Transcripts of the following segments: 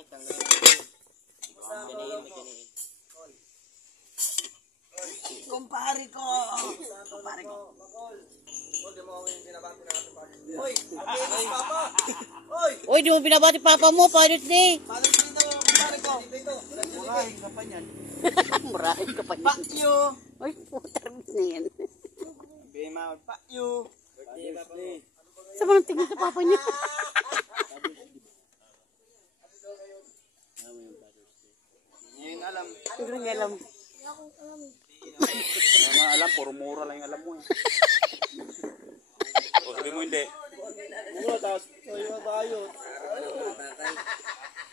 Bakit ang kumpare ko. Kumpare ko. Uy, di mo binabati papa mo, Father's Day. Father's Day daw, kumpare ko. Murahin ka pa niyan. Murahin ka pa niyan. Fuck you. Uy, putar na yan. Bema, fuck you. Father's Day. Sa mga tingin sa papa niya. Ngayon alam. Hindi niya alam. Wala alam, puro mura lang yung alam mo eh. O sabi mo hindi. Mura, tapos tayo tayo.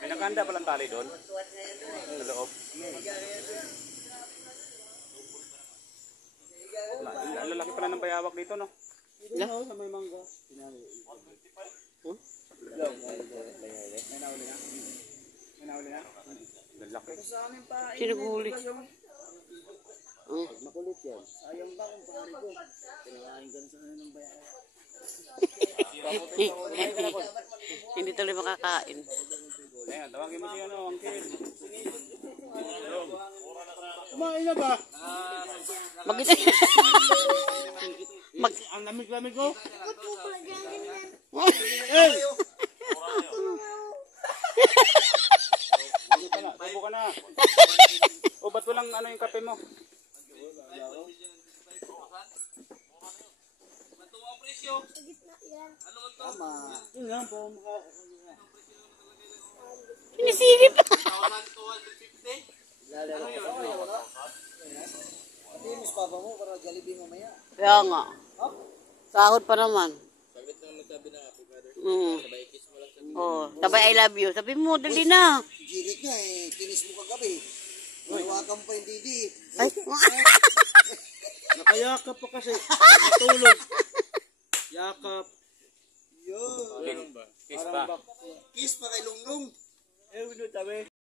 May nakanda palang tali doon. Sa loob. Ang lalaki pala ng bayawak dito, no? Yeah. Sa may mangga. May nahuli na? Lalaki. Sino huli? Makulit yan. Sayang ba kung pare ko? Kinahain ka na sa ng bayan. Hindi tuloy makakain. Ayan, tawagin mo si ano, Uncle. Kumain na ba? Ang lamig-lamig ko. Eh! Tubo ka na. O, ba't walang ano yung kape mo? Tama. Yun lang po. Sinisilip. Miss papa mo para Jollibee mamaya. Kaya nga. Sahod pa naman. Saglit lang magsabi na happy brother. Sabay kiss mo lang sa Oh, sabay I love you. Sabi mo, dali na. Girit nga eh. Kinis mo kagabi. Nawakan pa yung didi. Ay. Nakayakap pa kasi. Natulog. Yakap. Yun. Kiss pa. Kiss pa kay Lunglong. Eh, winod tabi.